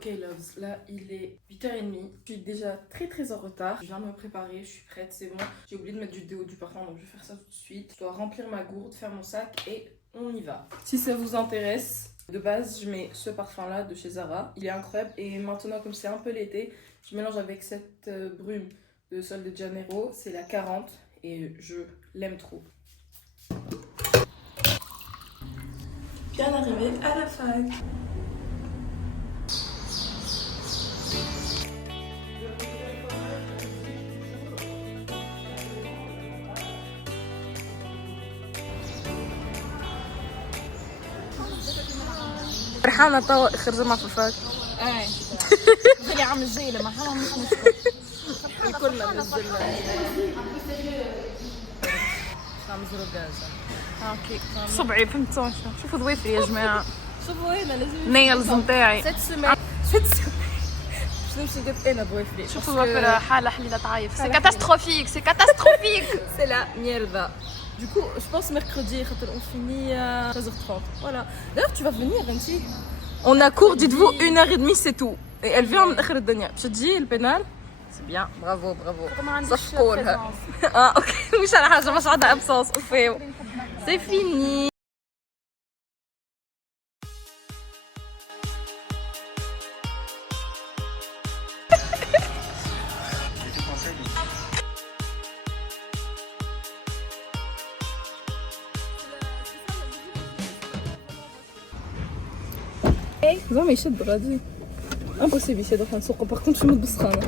Ok loves, là il est 8h30, je suis déjà très en retard, je viens de me préparer, je suis prête, c'est bon. J'ai oublié de mettre du déo du parfum donc je vais faire ça tout de suite. Je dois remplir ma gourde, faire mon sac et on y va. Si ça vous intéresse, de base je mets ce parfum là de chez Zara, il est incroyable et maintenant comme c'est un peu l'été, je mélange avec cette brume de Sol de Janeiro, c'est la 40 et je l'aime trop. Bien arrivé à la fac. فرحانة طوق خرج ما في الفاك. ايه اللي عم الزيلة ما حرام مش مشكلة كلنا نزلنا. عم زرو جازة. اوكي. صبعي فهمتوا شوفوا ضويفي يا جماعة. شوفوا هنا لازم نيلز نتاعي. 7 سemaines. 7 semaines. باش نمشي ندير انا ضويفلي. شوفوا ضويفي حالة حليلة تعيف. سي كاتاستروفيك سي كاتاستروفيك. C'est la mierda. Du coup, je pense mercredi, on finit à 13h30. Voilà. D'ailleurs, tu vas venir, Anti. On a cours, dites-vous, 1h30 c'est tout. Et elle vient d'آخر الدنيا. باش تجي البنال. C'est bien, bravo, bravo. صفقولها. اوكي مش على حاجة باش عندها ابساس اوفيو. C'est fini. زعما يشد غادي امبوسيبل يشد راح نسوقو باغ كونت نوض بالسخانه.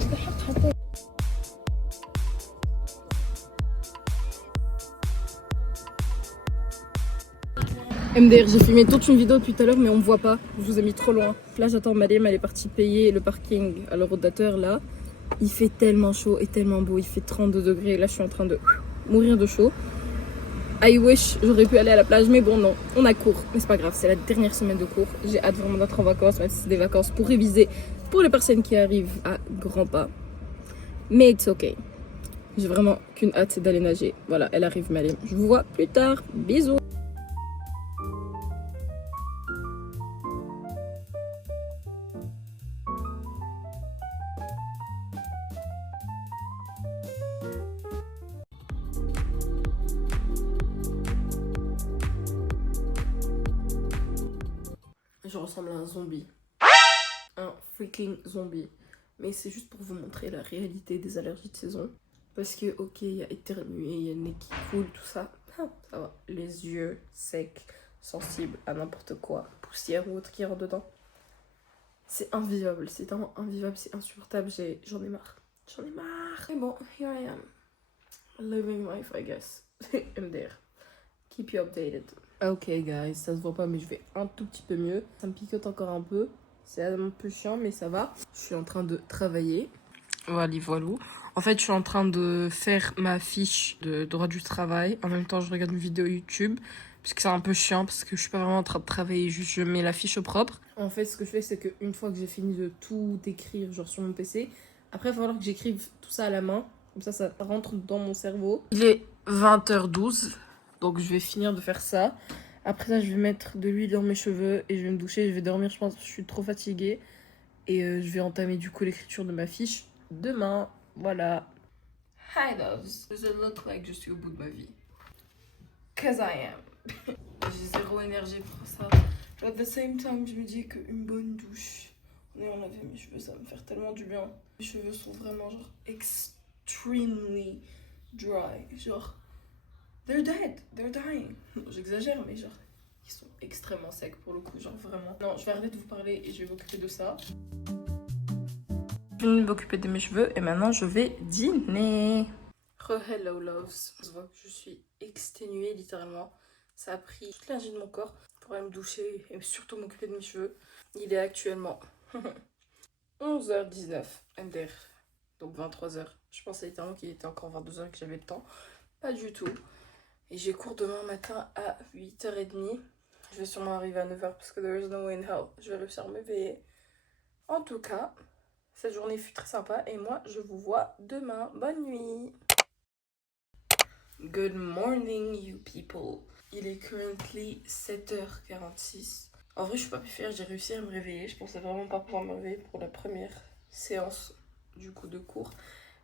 MDR, j'ai filmé toute une vidéo depuis tout à l'heure mais on me voit pas, je vous ai mis trop loin. Là j'attends Malem, elle est partie payer le parking à l'eurodateur là. Il fait tellement chaud et tellement beau, il fait 32 degrés, là je suis en train de mourir de chaud. I wish j'aurais pu aller à la plage mais bon non, on a cours, mais c'est pas grave, c'est la dernière semaine de cours. J'ai hâte vraiment d'être en vacances, même si c'est des vacances pour réviser pour les personnes qui arrivent à grands pas. Mais it's ok, j'ai vraiment qu'une hâte, c'est d'aller nager. Voilà, elle arrive Malem, je vous vois plus tard, bisous. Je ressemble à un zombie. Un freaking zombie. Mais c'est juste pour vous montrer la réalité des allergies de saison. Parce que, ok, il y a éternué, il y a le nez qui coule, tout ça. Ça va. Les yeux secs, sensibles à n'importe quoi. Poussière ou autre qui rentre dedans. C'est invivable. C'est tellement invivable, c'est insupportable. J'en ai marre. J'en ai marre. Mais bon, here I am. Living life, I guess. MDR. Keep you updated. Ok guys, ça se voit pas mais je vais un tout petit peu mieux. Ça me picote encore un peu. C'est un peu chiant mais ça va. Je suis en train de travailler. Voilà, voilà. En fait, je suis en train de faire ma fiche de droit du travail. En même temps, je regarde une vidéo YouTube. Parce que c'est un peu chiant parce que je suis pas vraiment en train de travailler. Juste, je mets la fiche au propre. En fait, ce que je fais, c'est qu'une fois que j'ai fini de tout écrire, genre sur mon PC, après, il va falloir que j'écrive tout ça à la main. Comme ça rentre dans mon cerveau. Il est 20h12. Donc je vais finir de faire ça. Après ça, je vais mettre de l'huile dans mes cheveux et je vais me doucher. Je vais dormir, je pense, je suis trop fatiguée. Et je vais entamer du coup l'écriture de ma fiche demain. Voilà. Hi loves. Does it look like je suis au bout de ma vie? Cause I am. J'ai zéro énergie pour ça. At the same time, je me dis qu'une bonne douche. En ayant lavé mes cheveux, ça va me faire tellement du bien. Mes cheveux sont vraiment genre extremely dry. Genre... They're dead, they're dying. J'exagère, mais genre, ils sont extrêmement secs pour le coup, genre vraiment. Non, je vais arrêter de vous parler et je vais m'occuper de ça. Je viens de m'occuper de mes cheveux et maintenant je vais dîner. Hello loves. Je vois que je suis exténuée littéralement. Ça a pris toute l'énergie de mon corps pour aller me doucher et surtout m'occuper de mes cheveux. Il est actuellement 11h19 MDR, donc 23h. Je pensais littéralement qu'il était encore 22h et que j'avais le temps. Pas du tout. Et j'ai cours demain matin à 8h30. Je vais sûrement arriver à 9h parce que there is no way in hell. Je vais réussir à m'éveiller. En tout cas, cette journée fut très sympa et moi, je vous vois demain. Bonne nuit. Good morning, you people. Il est currently 7h46. En vrai, je suis pas plus fière, j'ai réussi à me réveiller. Je pensais vraiment pas pouvoir me réveiller pour la première séance du coup de cours.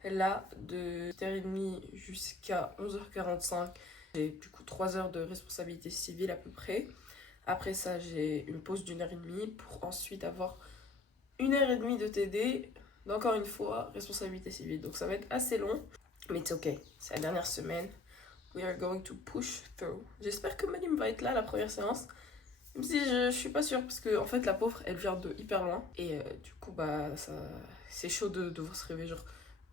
Là, de 8h30 jusqu'à 11h45, j'ai du coup 3 heures de responsabilité civile à peu près. Après ça, j'ai une pause d'1h30 pour ensuite avoir 1h30 de TD. Encore une fois, responsabilité civile. Donc ça va être assez long, mais c'est ok. C'est la dernière semaine. We are going to push through. J'espère que Malim va être là à la première séance. Même si je suis pas sûre, parce que en fait la pauvre elle vient de hyper loin. Et du coup bah ça c'est chaud de devoir se réveiller genre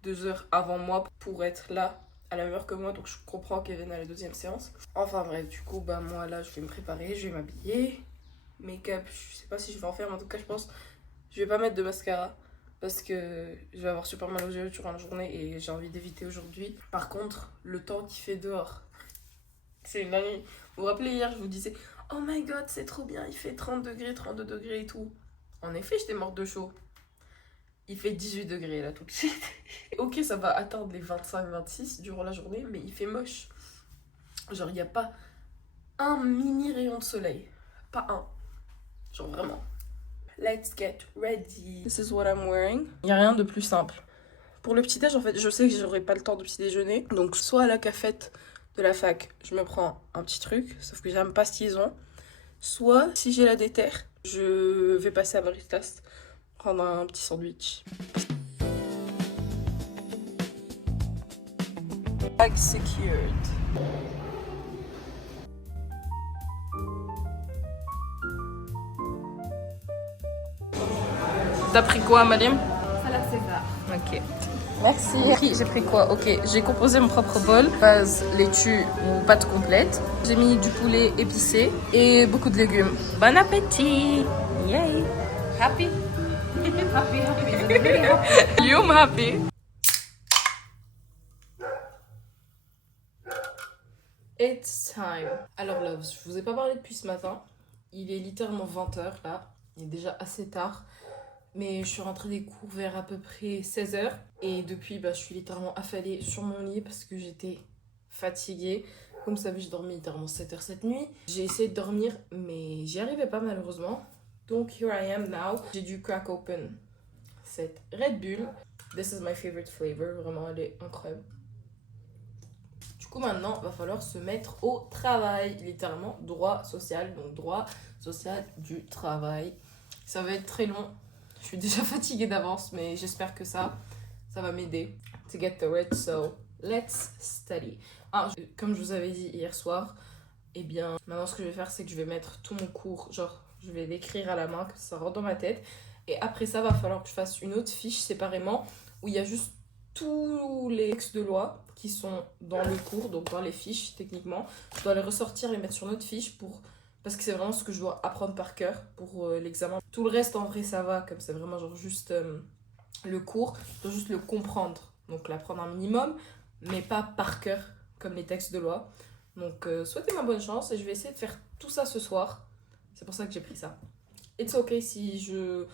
2 heures avant moi pour être là à la même heure que moi. Donc je comprends qu'elle vienne à la deuxième séance. Enfin bref, du coup bah moi là je vais me préparer, je vais m'habiller. Make-up, je sais pas si je vais en faire, mais en tout cas je pense je vais pas mettre de mascara. Parce que je vais avoir super mal aux yeux durant la journée et j'ai envie d'éviter aujourd'hui. Par contre, le temps qu'il fait dehors, c'est une dinguerie. Vous vous rappelez hier, je vous disais oh my god, c'est trop bien, il fait 30 degrés, 32 degrés et tout. En effet, j'étais morte de chaud. Il fait 18 degrés là tout de suite. Ok, ça va atteindre les 25-26 durant la journée, mais il fait moche. Genre, il n'y a pas un mini rayon de soleil. Pas un. Genre, vraiment. Let's get ready. This is what I'm wearing. Il n'y a rien de plus simple. Pour le petit-déj, en fait, je sais que j'aurai pas le temps de petit déjeuner. Donc, soit à la cafette de la fac, je me prends un petit truc, sauf que j'aime pas ce qu'ils ont. Soit, si j'ai la déterre, je vais passer à Baristas, prendre un petit sandwich. Bag secured. T'as pris quoi, Malim? Salade César. Ok. Merci. J'ai pris quoi? Ok, j'ai composé mon propre bol. Base laitue ou pâte complète. J'ai mis du poulet épicé et beaucoup de légumes. Bon appétit! Yay! Happy? happy. I'm happy. It's time. Alors loves, je vous ai pas parlé depuis ce matin. Il est littéralement 20h là. Il est déjà assez tard. Mais je suis rentrée des cours vers à peu près 16h. Et depuis, je suis littéralement affalée sur mon lit parce que j'étais fatiguée. Comme vous savez, j'ai dormi littéralement 7h cette nuit. J'ai essayé de dormir, mais j'y arrivais pas malheureusement. Donc, here I am now. J'ai dû crack open cette Red Bull. This is my favorite flavor. Vraiment, elle est incroyable. Du coup, maintenant, va falloir se mettre au travail. Littéralement, droit social. Donc, droit social du travail. Ça va être très long. Je suis déjà fatiguée d'avance, mais j'espère que ça va m'aider to get through it. So, let's study. Comme je vous avais dit hier soir, eh bien, maintenant ce que je vais faire, c'est que je vais mettre tout mon cours, genre, je vais l'écrire à la main, que ça rentre dans ma tête. Et après ça, va falloir que je fasse une autre fiche séparément, où il y a juste tous les textes de loi qui sont dans le cours, donc dans les fiches, techniquement. Je dois les ressortir, les mettre sur notre fiche parce que c'est vraiment ce que je dois apprendre par cœur pour l'examen. Tout le reste, en vrai, ça va, comme c'est vraiment genre juste le cours, je dois juste le comprendre. Donc l'apprendre un minimum, mais pas par cœur, comme les textes de loi. Donc souhaitez-moi bonne chance et je vais essayer de faire tout ça ce soir. C'est pour ça que j'ai pris ça. It's okay si je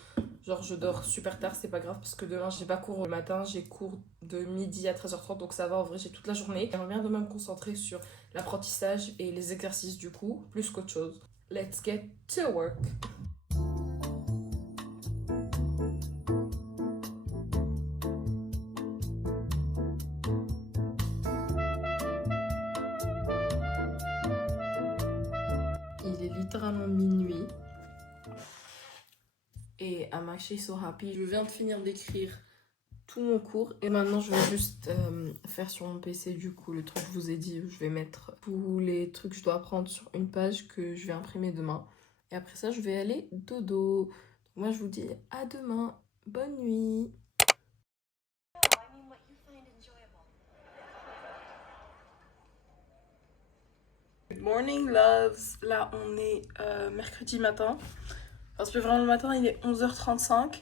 dors super tard, c'est pas grave parce que demain j'ai pas cours le matin, j'ai cours de midi à 13h30, donc ça va, en vrai j'ai toute la journée. J'aimerais bien demain me concentrer sur l'apprentissage et les exercices du coup, plus qu'autre chose. Let's get to work. Il est littéralement minuit. Et I'm actually so happy. Je viens de finir d'écrire tout mon cours. Et maintenant, je vais juste faire sur mon PC, du coup, le truc que je vous ai dit. Où je vais mettre tous les trucs que je dois apprendre sur une page que je vais imprimer demain. Et après ça, je vais aller dodo. Donc moi, je vous dis à demain. Bonne nuit. Good morning, loves. Là, on est mercredi matin. Parce que vraiment le matin il est 11h35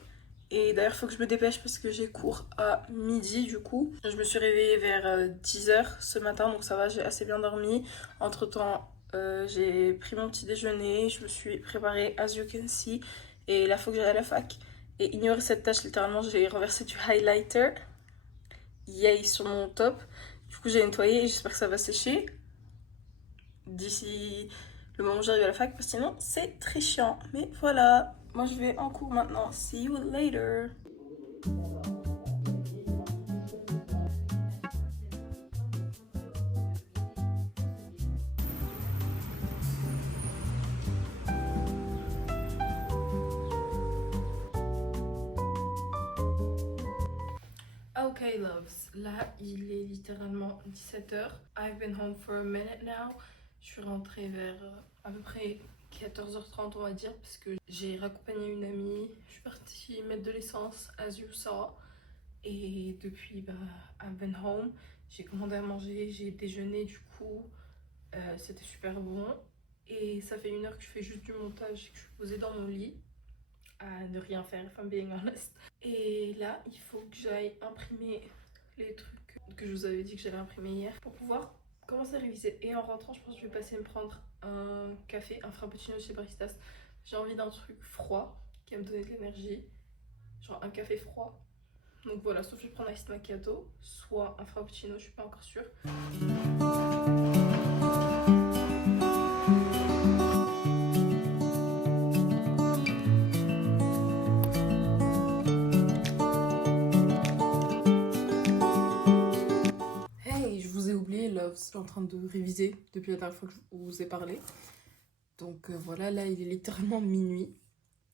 et d'ailleurs il faut que je me dépêche parce que j'ai cours à midi du coup. Je me suis réveillée vers 10h ce matin donc ça va, j'ai assez bien dormi. Entre temps j'ai pris mon petit déjeuner, je me suis préparée as you can see et là il faut que j'aille à la fac. Et ignorez cette tâche, littéralement j'ai renversé du highlighter yay sur mon top. Du coup j'ai nettoyé et j'espère que ça va sécher d'ici le moment où j'arrive à la fac, parce que sinon c'est très chiant. Mais voilà, moi je vais en cours maintenant. See you later. Ok loves, là il est littéralement 17h. I've been home for a minute now. Je suis rentrée vers à peu près 14h30 on va dire, parce que j'ai raccompagné une amie. Je suis partie mettre de l'essence, as you saw. Et depuis, I've been home. J'ai commandé à manger, j'ai déjeuné du coup. C'était super bon. Et ça fait 1 heure que je fais juste du montage, que je suis posée dans mon lit à ne rien faire, if I'm being honest. Et là, il faut que j'aille imprimer les trucs que je vous avais dit que j'allais imprimer hier pour pouvoir commencer à réviser. Et en rentrant, je pense que je vais passer me prendre un café, un frappuccino chez Baristas. J'ai envie d'un truc froid qui va me donner de l'énergie, genre un café froid. Donc voilà, soit je vais prendre un iced macchiato, soit un frappuccino, je suis pas encore sûre. Je suis en train de réviser depuis la dernière fois que je vous ai parlé. Donc voilà, là il est littéralement minuit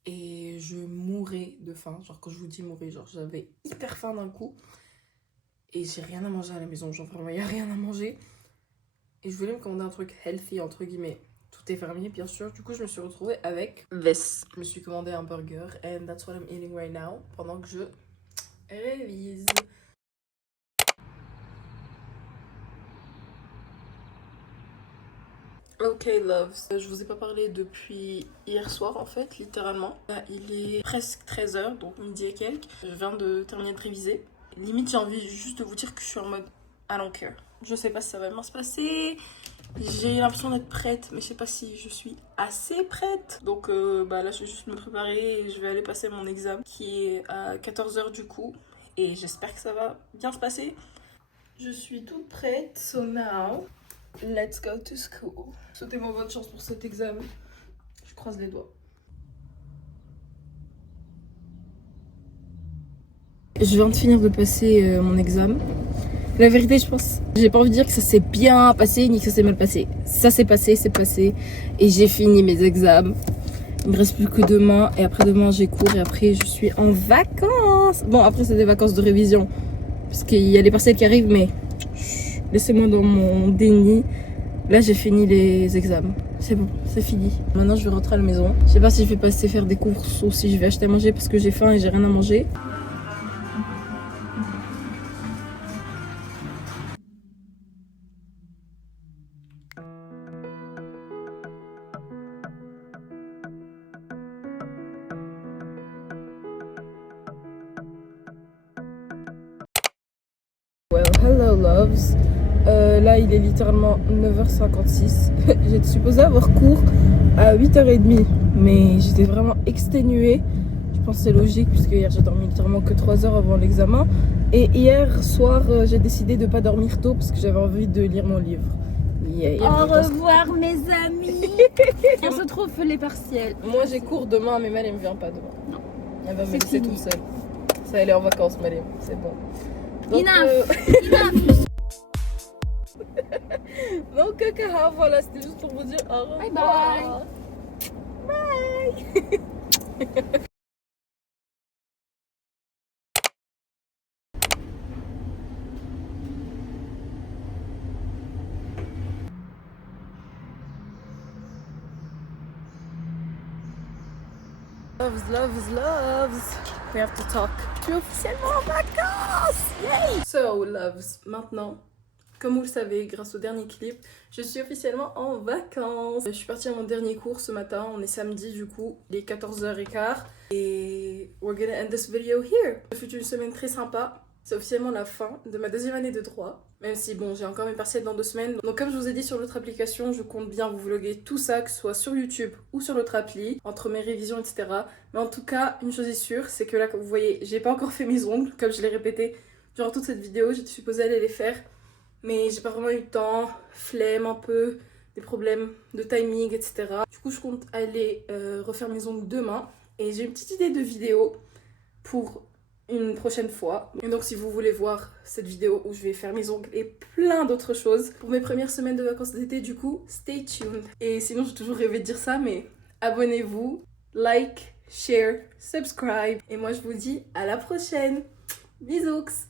et je mourais de faim. Genre quand je vous dis mourir, genre j'avais hyper faim d'un coup et j'ai rien à manger à la maison. Genre vraiment il n'y a rien à manger. Et je voulais me commander un truc healthy entre guillemets. Tout est fermé bien sûr. Du coup je me suis retrouvée avec this. Je me suis commandé un burger and that's what I'm eating right now pendant que je révise. Ok loves, je vous ai pas parlé depuis hier soir en fait, littéralement. Là il est presque 13h, donc midi et quelques. Je viens de terminer de réviser. Limite j'ai envie juste de vous dire que je suis en mode I don't care. Je sais pas si ça va bien se passer. J'ai l'impression d'être prête, mais je sais pas si je suis assez prête. Donc là je vais juste me préparer et je vais aller passer mon examen qui est à 14h du coup. Et j'espère que ça va bien se passer. Je suis toute prête, so now let's go to school. Souhaitez-moi bonne chance pour cet examen. Je croise les doigts. Je viens de finir de passer mon examen. La vérité, je pense, j'ai pas envie de dire que ça s'est bien passé ni que ça s'est mal passé. Ça s'est passé, c'est passé. Et j'ai fini mes examens. Il me reste plus que demain. Et après-demain, j'ai cours. Et après, je suis en vacances. Bon, après, c'est des vacances de révision. Parce qu'il y a les partiels qui arrivent, mais laissez-moi dans mon déni. Là, j'ai fini les examens. C'est bon, c'est fini. Maintenant, je vais rentrer à la maison. Je sais pas si je vais passer faire des courses ou si je vais acheter à manger parce que j'ai faim et j'ai rien à manger. Well, hello loves. Là, il est littéralement 9h56. J'étais supposée avoir cours à 8h30, mais j'étais vraiment exténuée. Je pense que c'est logique, puisque hier j'ai dormi littéralement que 3 heures avant l'examen. Et hier soir, j'ai décidé de pas dormir tôt parce que j'avais envie de lire mon livre. Au revoir mes amis. On se trouve les partiels. Moi j'ai cours demain, mais Malem vient pas demain. Non. Elle va me C'est laisser fini. toute seule. Ça, elle est en vacances, Malem, c'est bon. Donc, Enough. donc caca, voilà, c'était juste pour vous dire au revoir. Bye bye. Bye. Loves. We have to talk. Je suis officiellement en vacances. Yay! So, loves, maintenant, comme vous le savez, grâce au dernier clip, je suis officiellement en vacances. Je suis partie à mon dernier cours ce matin. On est samedi du coup, il est 14h15. Et we're gonna end this video here. Ce fut une semaine très sympa. C'est officiellement la fin de ma 2e année de droit. Même si bon, j'ai encore mes partiels dans 2 semaines. Donc comme je vous ai dit sur l'autre application, je compte bien vous vlogger tout ça, que ce soit sur YouTube ou sur l'autre appli, entre mes révisions, etc. Mais en tout cas, une chose est sûre, c'est que là, comme vous voyez, j'ai pas encore fait mes ongles, comme je l'ai répété durant toute cette vidéo. J'étais supposée aller les faire, mais j'ai pas vraiment eu le temps, flemme un peu. des problèmes de timing, etc. Du coup, je compte aller refaire mes ongles demain. Et j'ai une petite idée de vidéo pour une prochaine fois. Et donc, si vous voulez voir cette vidéo où je vais faire mes ongles et plein d'autres choses pour mes premières semaines de vacances d'été, du coup, stay tuned. Et sinon, j'ai toujours rêvé de dire ça, mais abonnez-vous, like, share, subscribe. Et moi, je vous dis à la prochaine. Bisous!